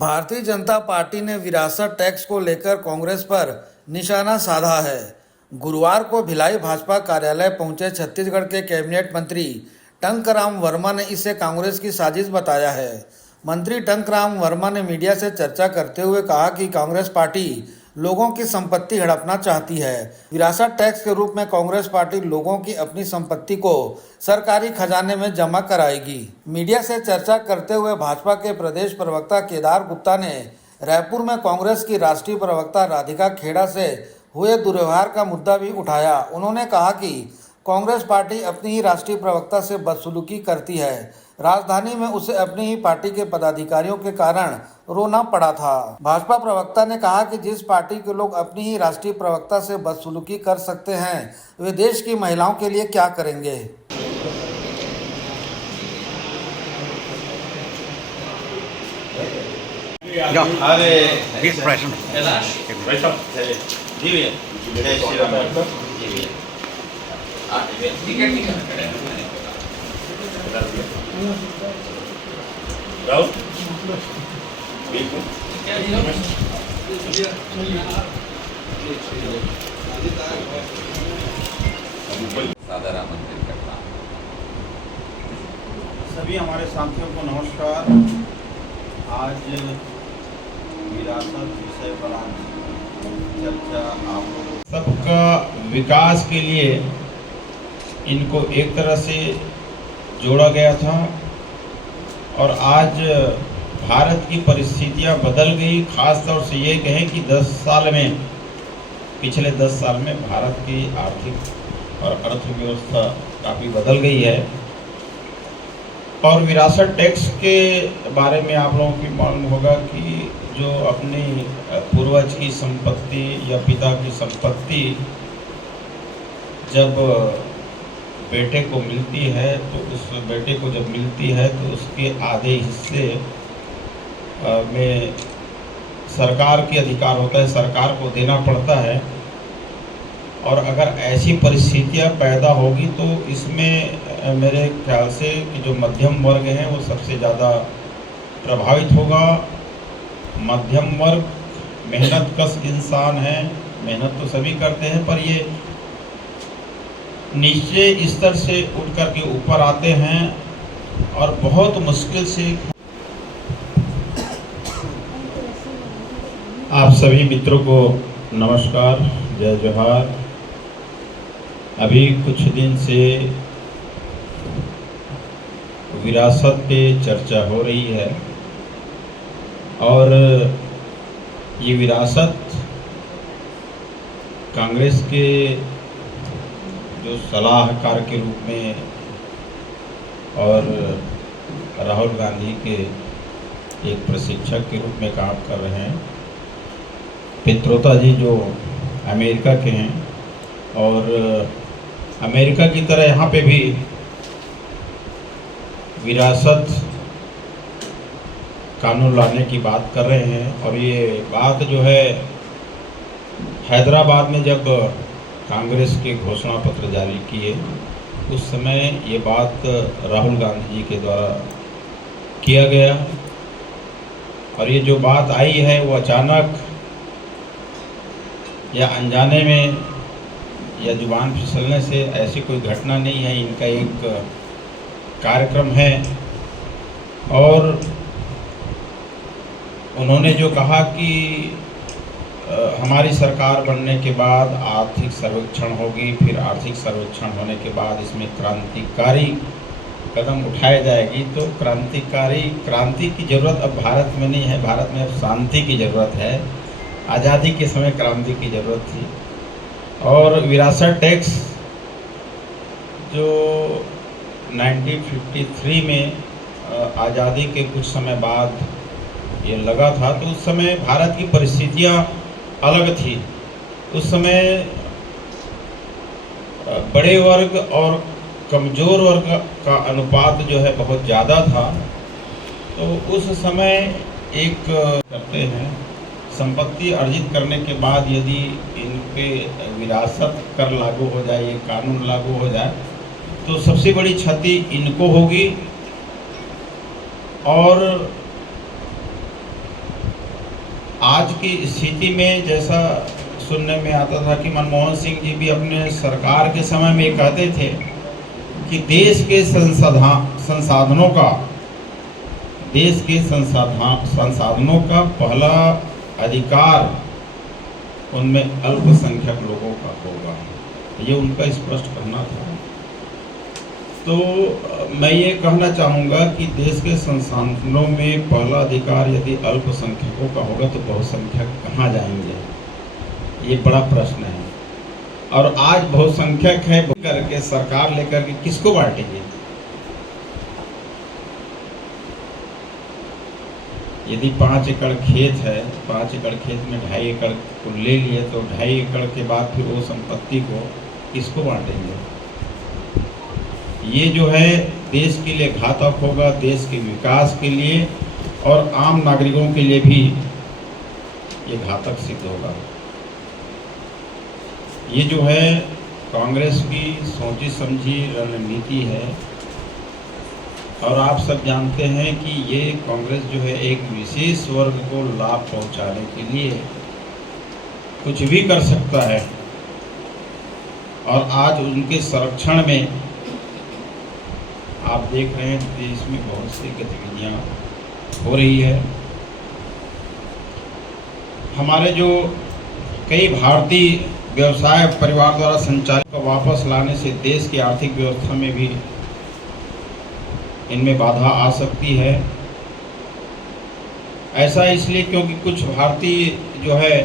Bharatiya Janata party ने विरासत tax को लेकर कांग्रेस पर निशाना साधा है। गुरुवार को भिलाई भाजपा कार्यालय पहुंचे छत्तीसगढ़ के कैबिनेट मंत्री टंकराम वर्मा ने इसे कांग्रेस की साजिश बताया है। मंत्री टंकराम वर्मा ने मीडिया से चर्चा करते हुए कहा कि कांग्रेस पार्टी लोगों की संपत्ति हड़पना चाहती है। विरासत टैक्स के रूप में कांग्रेस पार्टी लोगों की अपनी संपत्ति को सरकारी खजाने में जमा कराएगी। मीडिया से चर्चा करते हुए भाजपा के प्रदेश प्रवक्ता केदार गुप्ता ने रायपुर में कांग्रेस की राष्ट्रीय प्रवक्ता राधिका खेड़ा से हुए दुर्व्यवहार का मुद्दा भी उठाया। उन्होंने कहा कि कांग्रेस पार्टी अपनी ही राष्ट्रीय प्रवक्ता से बदसलूकी करती है। राजधानी में उसे अपनी ही पार्टी के पदाधिकारियों के कारण रोना पड़ा था। भाजपा प्रवक्ता ने कहा कि जिस पार्टी के लोग अपनी ही राष्ट्रीय प्रवक्ता से बदसलूकी कर सकते हैं, वे देश की महिलाओं के लिए क्या करेंगे। सादर आमंत्रित करता हूं। सभी हमारे साथियों को नमस्कार। आज विरासत विषय पर चर्चा आप लोगों सबका विकास के लिए इनको एक तरह से जोड़ा गया था और आज भारत की परिस्थितियां बदल गई। खास तौर से ये कहें कि पिछले 10 साल में भारत की आर्थिक और अर्थव्यवस्था काफ़ी बदल गई है। और विरासत टैक्स के बारे में आप लोगों को मालूम होगा कि जो अपनी पूर्वज की संपत्ति या पिता की संपत्ति जब बेटे को मिलती है तो उस बेटे को जब मिलती है तो उसके आधे हिस्से में सरकार के अधिकार होता है, सरकार को देना पड़ता है। और अगर ऐसी परिस्थितियां पैदा होगी तो इसमें मेरे ख्याल से कि जो मध्यम वर्ग है वो सबसे ज़्यादा प्रभावित होगा। मध्यम वर्ग मेहनतकश इंसान है, मेहनत तो सभी करते हैं, पर ये नीचे स्तर से उठ कर के ऊपर आते हैं और बहुत मुश्किल से। आप सभी मित्रों को नमस्कार, जय जोहार। अभी कुछ दिन से विरासत पे चर्चा हो रही है और ये विरासत कांग्रेस के जो सलाहकार के रूप में और राहुल गांधी के एक प्रशिक्षक के रूप में काम कर रहे हैं। पित्रोदा जी जो अमेरिका के हैं और अमेरिका की तरह यहाँ पे भी विरासत कानून लाने की बात कर रहे हैं। और ये बात जो है हैदराबाद में जब कांग्रेस के घोषणा पत्र जारी किए उस समय ये बात राहुल गांधी जी के द्वारा किया गया। और ये जो बात आई है वो अचानक या अनजाने में या जुबान फिसलने से ऐसी कोई घटना नहीं है। इनका एक कार्यक्रम है और उन्होंने जो कहा कि हमारी सरकार बनने के बाद आर्थिक सर्वेक्षण होगी, फिर आर्थिक सर्वेक्षण होने के बाद इसमें क्रांतिकारी कदम उठाई जाएगी। तो क्रांति की ज़रूरत अब भारत में नहीं है, भारत में अब शांति की ज़रूरत है। आज़ादी के समय क्रांति की ज़रूरत थी। और विरासत टैक्स जो 1953 में आज़ादी के कुछ समय बाद ये लगा था तो उस समय भारत की परिस्थितियां अलग थी। उस समय बड़े वर्ग और कमज़ोर वर्ग का अनुपात जो है बहुत ज़्यादा था। तो उस समय एक करते हैं संपत्ति अर्जित करने के बाद यदि इन पे विरासत कर लागू हो जाए, ये कानून लागू हो जाए तो सबसे बड़ी क्षति इनको होगी और आज की स्थिति में जैसा सुनने में आता था कि मनमोहन सिंह जी भी अपने सरकार के समय में कहते थे कि देश के संसाधनों का पहला अधिकार उनमें अल्पसंख्यक लोगों का होगा, ये उनका स्पष्ट कहना था। तो मैं ये कहना चाहूँगा कि देश के संसाधनों में पहला अधिकार यदि अल्पसंख्यकों का होगा तो बहुसंख्यक कहाँ जाएंगे, ये बड़ा प्रश्न है। और आज बहुसंख्यक है करके सरकार लेकर के किसको बांटेंगे? यदि 5 एकड़ खेत है, 5 एकड़ खेत में 2.5 एकड़ को ले लिए तो 2.5 एकड़ के बाद फिर वो संपत्ति को किसको बांटेंगे? ये जो है देश के लिए घातक होगा, देश के विकास के लिए और आम नागरिकों के लिए भी ये घातक सिद्ध होगा। ये जो है कांग्रेस की सोची समझी रणनीति है और आप सब जानते हैं कि ये कांग्रेस जो है एक विशेष वर्ग को लाभ पहुंचाने के लिए कुछ भी कर सकता है और आज उनके संरक्षण में आप देख रहे हैं देश में बहुत सी गतिविधियां हो रही है। हमारे जो कई भारतीय व्यवसाय परिवार द्वारा संचालित को वापस लाने से देश की आर्थिक व्यवस्था में भी इनमें बाधा आ सकती है। ऐसा इसलिए क्योंकि कुछ भारतीय जो है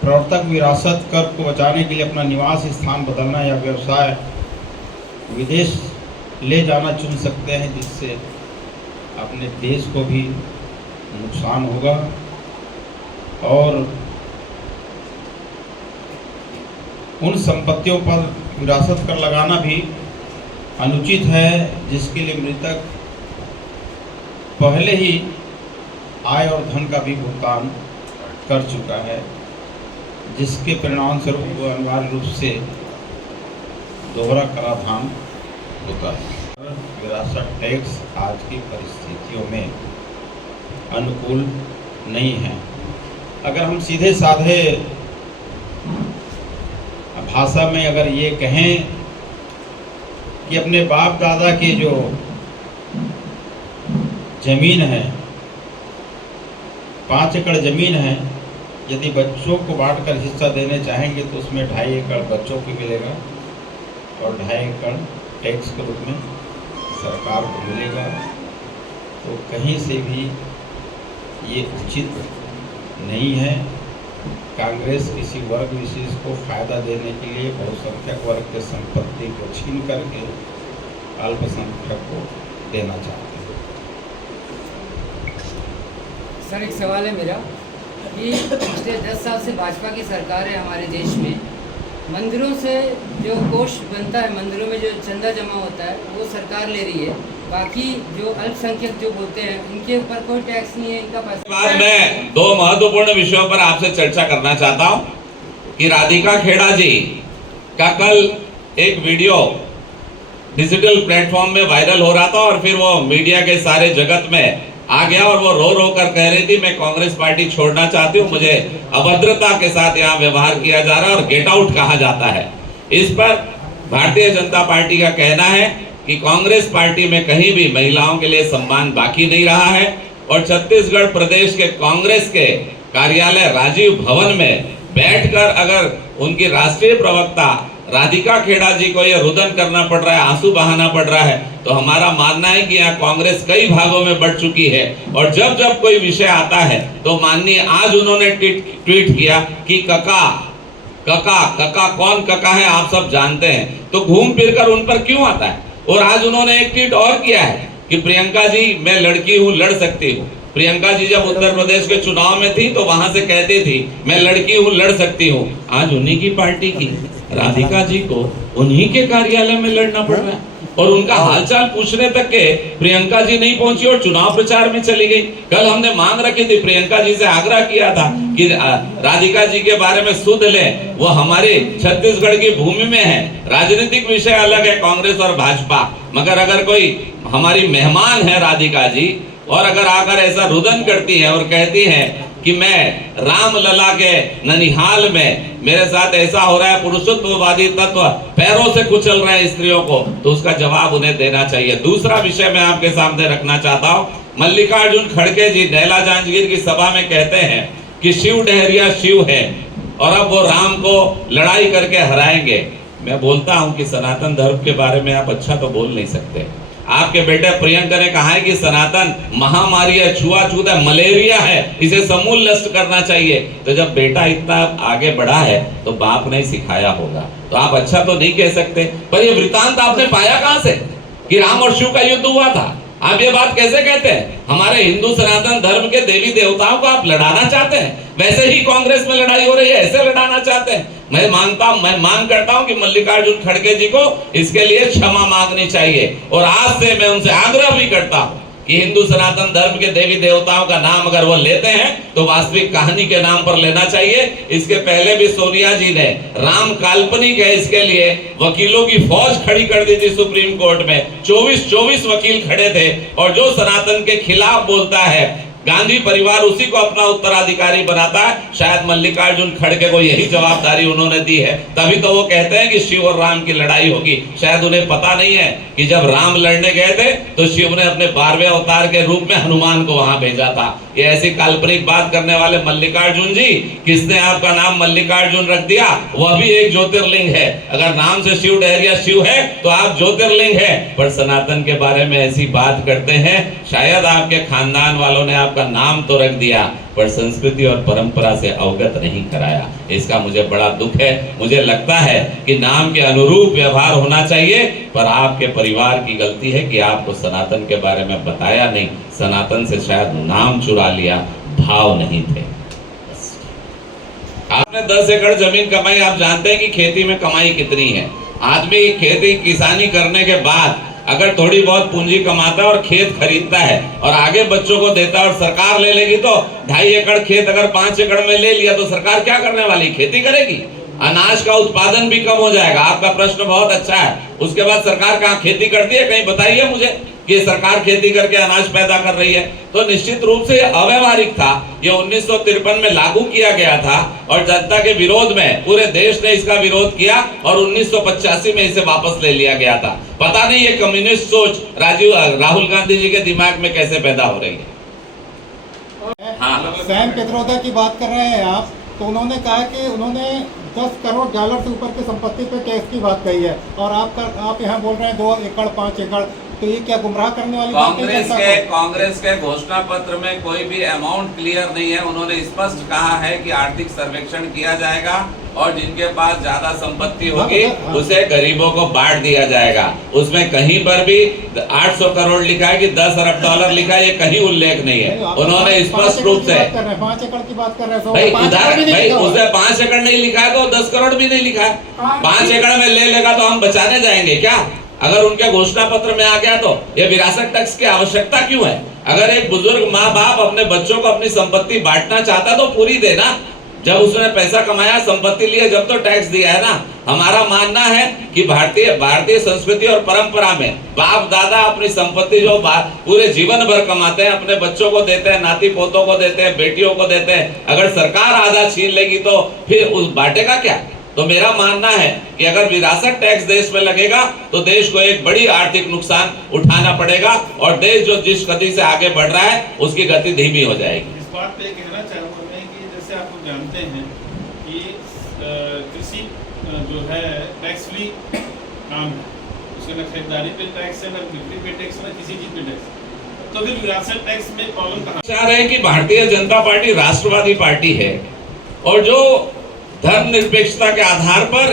प्रवर्तक विरासत कर को बचाने के लिए अपना निवास स्थान बदलना या व्यवसाय विदेश ले जाना चुन सकते हैं, जिससे अपने देश को भी नुकसान होगा और उन संपत्तियों पर विरासत कर लगाना भी अनुचित है जिसके लिए मृतक पहले ही आय और धन का भी भुगतान कर चुका है, जिसके परिणाम स्वरूप वो अनिवार्य रूप से दोहरा कराधान होता है। विरासत टैक्स आज की परिस्थितियों में अनुकूल नहीं है। अगर हम सीधे साधे भाषा में अगर ये कहें कि अपने बाप दादा की जो जमीन है, 5 एकड़ जमीन है, यदि बच्चों को बांटकर हिस्सा देने चाहेंगे तो उसमें 2.5 एकड़ बच्चों को मिलेगा और 2.5 एकड़ टैक्स के रूप में सरकार को मिलेगा। तो कहीं से भी ये उचित नहीं है। कांग्रेस किसी वर्ग विशेष को फायदा देने के लिए बहुसंख्यक वर्ग के संपत्ति को छीन करके अल्पसंख्यक को देना चाहते हैं। सर एक सवाल है मेरा कि पिछले 10 साल से भाजपा की सरकार है हमारे देश में, मंदिरों से जो कोष बनता है, मंदिरों में जो चंदा जमा होता है वो सरकार ले रही है, बाकी जो अल्पसंख्यक जो बोलते हैं इनके ऊपर कोई टैक्स नहीं है, इनका पैसा। बाद मैं 2 महत्वपूर्ण विषयों पर आपसे चर्चा करना चाहता हूं कि राधिका खेड़ा जी का कल एक वीडियो डिजिटल प्लेटफॉर्म में वायरल हो रहा था और फिर वो मीडिया के सारे जगत में आ गया और वो रो कर कह रही थी मैं कांग्रेस पार्टी छोड़ना चाहती हूँ, मुझे अभद्रता के साथ यहाँ व्यवहार किया जा रहा है और गेट आउट कहा जाता है। इस पर भारतीय जनता पार्टी का कहना है कि कांग्रेस पार्टी में कहीं भी महिलाओं के लिए सम्मान बाकी नहीं रहा है और छत्तीसगढ़ प्रदेश के कांग्रेस के कार्यालय राजीव भवन में बैठकर अगर उनकी राष्ट्रीय प्रवक्ता राधिका खेड़ा जी को यह रुदन करना पड़ रहा है, आंसू बहाना पड़ रहा है, तो हमारा मानना है कि यहाँ कांग्रेस कई भागों में बढ़ चुकी है और जब जब कोई विषय आता है तो माननीय आज उन्होंने ट्वीट किया कि कका कौन कका है आप सब जानते हैं, तो घूम फिर कर उन पर क्यों आता है। और आज उन्होंने एक ट्वीट और किया है कि प्रियंका जी मैं लड़की हूँ, लड़ सकती हूँ। प्रियंका जी जब उत्तर प्रदेश के चुनाव में थी तो वहां से कहती थी मैं लड़की हूँ, लड़ सकती हूँ। आज उन्हीं की पार्टी की राधिका जी को उन्हीं के कार्यालय में लड़ना पड़ रहा है और उनका हालचाल पूछने तक के प्रियंका जी नहीं पहुंची और चुनाव प्रचार में चली गई। कल हमने मांग रखी थी, प्रियंका जी से आग्रह किया था कि राधिका जी के बारे में सुध लें, वो हमारे छत्तीसगढ़ की भूमि में है। राजनीतिक विषय अलग है कांग्रेस और भाजपा, मगर अगर कोई हमारी मेहमान है राधिका जी और अगर आकर ऐसा रुदन करती है और कहती है कि मैं रामलला के ननिहाल में मेरे साथ ऐसा हो रहा है, पुरुषत्ववादी तत्व पैरों से कुचल रहे हैं स्त्रियों को, तो उसका जवाब उन्हें देना चाहिए। दूसरा विषय मैं आपके सामने रखना चाहता हूं, मल्लिकार्जुन खड़गे जी नैला जांजगीर की सभा में कहते हैं कि शिव डहरिया शिव है और अब वो राम को लड़ाई करके हराएंगे। मैं बोलता हूं कि सनातन धर्म के बारे में आप अच्छा तो बोल नहीं सकते। आपके बेटे प्रियंका ने कहा है कि सनातन महामारी है, छुआछूत है, मलेरिया है, इसे समूल नष्ट करना चाहिए। तो जब बेटा इतना आगे बढ़ा है तो बाप ने सिखाया होगा, तो आप अच्छा तो नहीं कह सकते। पर ये वृतांत आपने पाया कहां से कि राम और शिव का युद्ध हुआ था? आप ये बात कैसे कहते हैं? हमारे हिंदू सनातन धर्म के देवी देवताओं को आप लड़ाना चाहते हैं, वैसे ही कांग्रेस में लड़ाई हो रही है, ऐसे लड़ाना चाहते हैं। मैं मांग करता हूं कि मल्लिकार्जुन खड़गे जी को इसके लिए क्षमा मांगनी चाहिए। और आज से मैं उनसे आग्रह भी करता हूं कि हिंदू सनातन धर्म के देवी देवताओं का नाम अगर वो लेते हैं तो वास्तविक कहानी के नाम पर लेना चाहिए। इसके पहले भी सोनिया जी ने राम काल्पनिक है इसके लिए वकीलों की फौज खड़ी कर दी थी सुप्रीम कोर्ट में, 24 वकील खड़े थे। और जो सनातन के खिलाफ बोलता है, गांधी परिवार उसी को अपना उत्तराधिकारी बनाता है। शायद मल्लिकार्जुन खड़गे को यही जवाबदारी उन्होंने दी है, तभी तो वो कहते हैं कि शिव और राम की लड़ाई होगी। शायद उन्हें पता नहीं है कि जब राम लड़ने गए थे तो शिव ने अपने 12वें अवतार के रूप में हनुमान को वहां भेजा था। ये ऐसी काल्पनिक बात करने वाले मल्लिकार्जुन जी, किसने आपका नाम मल्लिकार्जुन रख दिया? वह भी एक ज्योतिर्लिंग है। अगर नाम से शिव डहरिया शिव है तो आप ज्योतिर्लिंग है। पर सनातन के बारे में ऐसी बात करते हैं। शायद आपके खानदान वालों ने आपका नाम तो रख दिया पर संस्कृति और परंपरा से अवगत नहीं कराया। इसका मुझे बड़ा दुख है। मुझे लगता है कि नाम के अनुरूप व्यवहार होना चाहिए, पर आपके परिवार की गलती है कि आपको सनातन के बारे में बताया नहीं। सनातन से शायद नाम चुरा लिया, भाव नहीं थे। आपने 10 एकड़ जमीन कमाई, आप जानते हैं कि खेती में कमाई कितनी है। आदमी खेती किसानी करने के बाद अगर थोड़ी बहुत पूंजी कमाता है और खेत खरीदता है और आगे बच्चों को देता है और सरकार ले लेगी तो 2.5 एकड़ खेत अगर 5 एकड़ में ले लिया तो सरकार क्या करने वाली? खेती करेगी। अनाज का उत्पादन भी कम हो जाएगा। आपका प्रश्न बहुत अच्छा है। उसके बाद सरकार कहाँ खेती करती है? कहीं बताइए मुझे कि सरकार खेती करके अनाज पैदा कर रही है। तो निश्चित रूप से अव्यवहारिक था। ये 1953 में लागू किया गया था और जनता के विरोध में पूरे देश ने इसका विरोध किया और 1985 में इसे वापस ले लिया गया था। पता नहीं ये कम्युनिस्ट सोच राहुल गांधी जी के दिमाग में कैसे पैदा हो रही है। हाँ, सैम पेत्रोदा की बात कर रहे हैं आप, तो उन्होंने कहा कि उन्होंने $10 करोड़ से ऊपर की संपत्ति पे टैक्स की बात कही है और आप यहाँ बोल रहे हैं 2 एकड़ 5 एकड़, तो ये क्या गुमराह करने वाली बात है? कांग्रेस के घोषणा पत्र में कोई भी अमाउंट क्लियर नहीं है। उन्होंने स्पष्ट कहा है कि आर्थिक सर्वेक्षण किया जाएगा और जिनके पास ज्यादा संपत्ति होगी उसे गरीबों को बांट दिया जाएगा। उसमें कहीं पर भी 800 करोड़ लिखा है कि 10 अरब डॉलर लिखा है, ये कहीं उल्लेख नहीं है। उन्होंने स्पष्ट रूप से 5 एकड़ की बात कर रहे हैं। भाई उसे 5 एकड़ नहीं लिखा है तो 10 करोड़ भी नहीं लिखा है। 5 एकड़ में ले लेगा तो हम बचाने जाएंगे क्या? अगर उनके घोषणा पत्र में आ गया तो ये विरासत टैक्स की आवश्यकता क्यों है? अगर एक बुजुर्ग माँ बाप अपने बच्चों को अपनी संपत्ति बांटना चाहता तो पूरी देना। जब उसने पैसा कमाया, संपत्ति लिया, जब तो टैक्स दिया है ना। हमारा मानना है कि भारतीय संस्कृति और परंपरा में बाप दादा अपनी संपत्ति जो पूरे जीवन भर कमाते हैं अपने बच्चों को देते हैं, नाती पोतों को देते हैं, बेटियों को देते हैं। अगर सरकार आधा छीन लेगी तो फिर उस बांटेगा क्या? तो मेरा मानना है कि अगर विरासत टैक्स देश में लगेगा तो देश को एक बड़ी आर्थिक नुकसान उठाना पड़ेगा और देश जो जिस गति से आगे बढ़ रहा है उसकी गति धीमी हो जाएगी। इस बात पे कहना चाहूँगा मैं कि जैसे आप लोग जानते हैं कि कृषि जो है टैक्स फ्री काम है, उसके न खरीदारी पे टैक्स है, न बिक्री पे टैक्स, न किसी चीज पे टैक्स। तो फिर विरासत टैक्स में प्रॉब्लम कहाँ? चाह रहे हैं कि भारतीय जनता पार्टी राष्ट्रवादी पार्टी है और जो धर्मनिरपेक्षता के आधार पर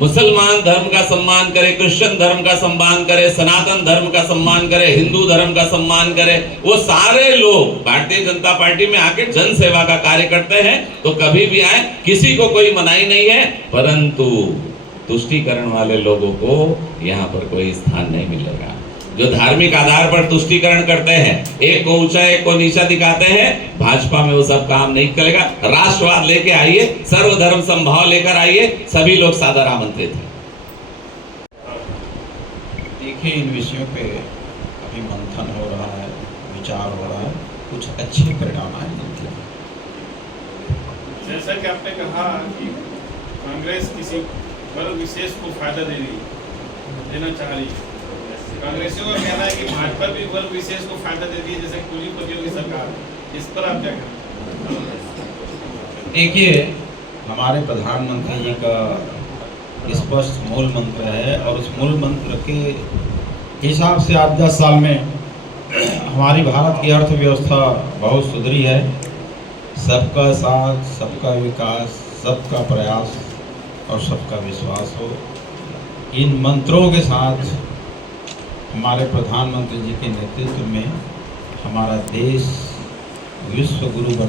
मुसलमान धर्म का सम्मान करे, क्रिश्चियन धर्म का सम्मान करे, सनातन धर्म का सम्मान करे, हिंदू धर्म का सम्मान करे, वो सारे लोग भारतीय जनता पार्टी में आके जन सेवा का कार्य करते हैं तो कभी भी आए, किसी को कोई मनाही नहीं है। परंतु तुष्टीकरण वाले लोगों को यहाँ पर कोई स्थान नहीं मिलेगा। जो धार्मिक आधार पर तुष्टीकरण करते हैं, एक को ऊंचा एक को नीचा दिखाते हैं, भाजपा में वो सब काम नहीं चलेगा। राष्ट्रवाद लेके आइए, सर्वधर्म समभाव लेकर आइए, सभी लोग सादर आमंत्रित हैं। देखिए, इन विषयों पे अभी मंथन हो रहा है, विचार हो रहा है, कुछ अच्छे परिणाम आए। जैसा कि आपने कहा कि कांग्रेस किसी वर्ग विशेष को फायदा देना चाह रही है, कांग्रेसियों का कहना है कि भाजपा भी वर्ग विशेष को फायदा दे रही है, जैसे पूंजीपतियों की सरकार। इस पर आप क्या कहें? देखिए, हमारे प्रधानमंत्री जी का स्पष्ट मूल मंत्र है और उस मूल मंत्र के हिसाब से आज 10 साल में हमारी भारत की अर्थव्यवस्था बहुत सुधरी है। सबका साथ, सबका विकास, सबका प्रयास और सबका विश्वास हो, इन मंत्रों के साथ हमारे प्रधानमंत्री जी के नेतृत्व में हमारा देश विश्व गुरु बन